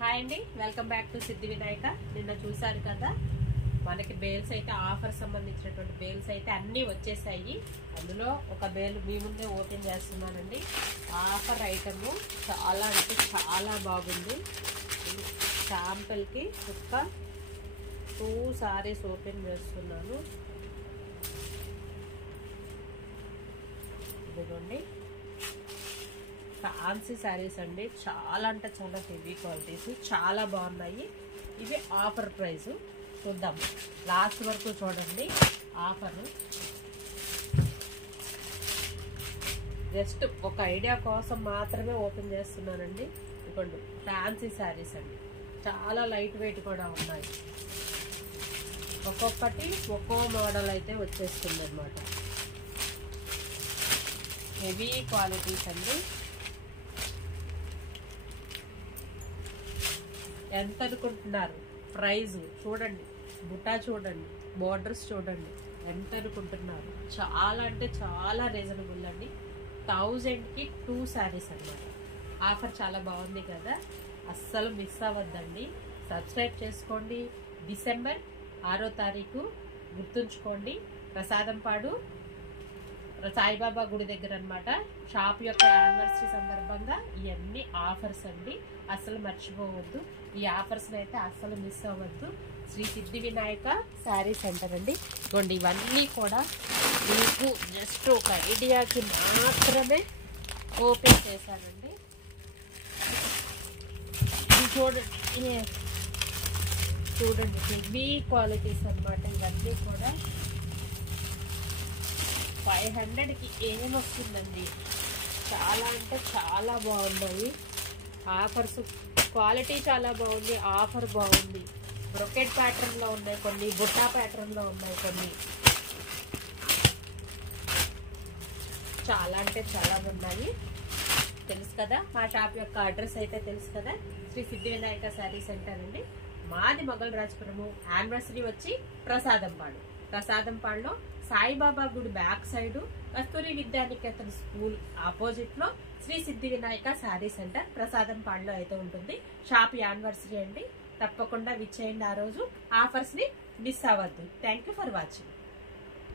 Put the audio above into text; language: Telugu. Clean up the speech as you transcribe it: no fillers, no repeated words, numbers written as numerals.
హాయ్ అండి, వెల్కమ్ బ్యాక్ టు సిద్ధి వినాయక. నిన్న చూసారు కదా, మనకి బేల్స్ అయితే ఆఫర్ సంబంధించినటువంటి బేల్స్ అయితే అన్నీ వచ్చేసాయి. అందులో ఒక బేల్ మీ ముందే ఓపెన్ చేస్తున్నానండి. ఆఫర్ ఐటమ్ చాలా అంటే చాలా బాగుంది. శాంపుల్కి ఒక 2 సారీస్ ఓపెన్ చేస్తున్నాను. ఇదిగోండి, ఫ్యాన్సీ శారీస్ అండి. చాలా అంటే చాలా హెవీ క్వాలిటీస్, చాలా బాగున్నాయి. ఇవి ఆఫర్ ప్రైస్. చూద్దాం, లాస్ట్ వరకు చూడండి. ఆఫర్ జస్ట్ ఒక ఐడియా కోసం మాత్రమే ఓపెన్ చేస్తున్నానండి. ఇదిగోండి, ఫ్యాన్సీ శారీస్ అండి. చాలా లైట్ వెయిట్ కూడా ఉన్నాయి. ఒక్కొక్కటి ఒక్కో మోడల్ అయితే వచ్చేస్తుంది అన్నమాట. హెవీ క్వాలిటీస్ అండి. ఎంత అనుకుంటున్నారు? ప్రైజ్ చూడండి, బుటా చూడండి, బోర్డర్స్ చూడండి, ఎంత అనుకుంటున్నారు? చాలా అంటే చాలా రీజనబుల్ అండి. 1000కి 2 శారీస్ అన్నమాట. ఆఫర్ చాలా బాగుంది కదా, అస్సలు మిస్ అవ్వద్దండి. సబ్స్క్రైబ్ చేసుకోండి. డిసెంబర్ 6వ తారీఖు గుర్తుంచుకోండి. ప్రసాదంపాడు సాయిబాబా గుడి దగ్గర అన్నమాట. షాప్ యొక్క యానివర్సరీ సందర్భంగా ఇవన్నీ ఆఫర్స్ అండి, అస్సలు మర్చిపోవద్దు. ఈ ఆఫర్స్ అయితే అస్సలు మిస్ అవ్వద్దు. శ్రీ సిద్ధి వినాయక శారీ సెంటర్ అండి. ఇదిగోండి, ఇవన్నీ కూడా మీకు జస్ట్ ఒక ఐడియాకి మాత్రమే ఓపెన్ చేశానండి. చూడండి చూడండి, హెవీ క్వాలిటీస్ అన్నమాట. ఇవన్నీ కూడా 500కి ఏమొస్తుందండి. చాలా అంటే చాలా బాగున్నాయి. ఆఫర్స్ క్వాలిటీ చాలా బాగుంది, ఆఫర్ బాగుంది. బ్రొకెట్ ప్యాటర్న్ లో ఉన్నాయి కొన్ని, బుట్టా ప్యాటర్న్ లో ఉన్నాయి కొన్ని. చాలా అంటే చాలా ఉన్నాయి. తెలుసు కదా, మా షాప్ యొక్క అడ్రస్ అయితే తెలుసు కదా, శ్రీ సిద్ధి వినాయక శారీ సెంటర్ అండి. మాది మొగల్రాజపురము. యానివర్సరీ వచ్చి ప్రసాదంపాడులో సాయిబాబా గుడి బ్యాక్ సైడ్ కస్తూరి విద్యానికేతన్ స్కూల్ ఆపోజిట్ లో శ్రీ సిద్ధి వినాయక శారీ సెంటర్ ప్రసాదంపాడులో అయితే ఉంటుంది. షాప్ యానివర్సరీ అండి, తప్పకుండా విచ్చేయండి. ఆ రోజు ఆఫర్స్ ని మిస్ అవ్వద్దు. Thank you for watching.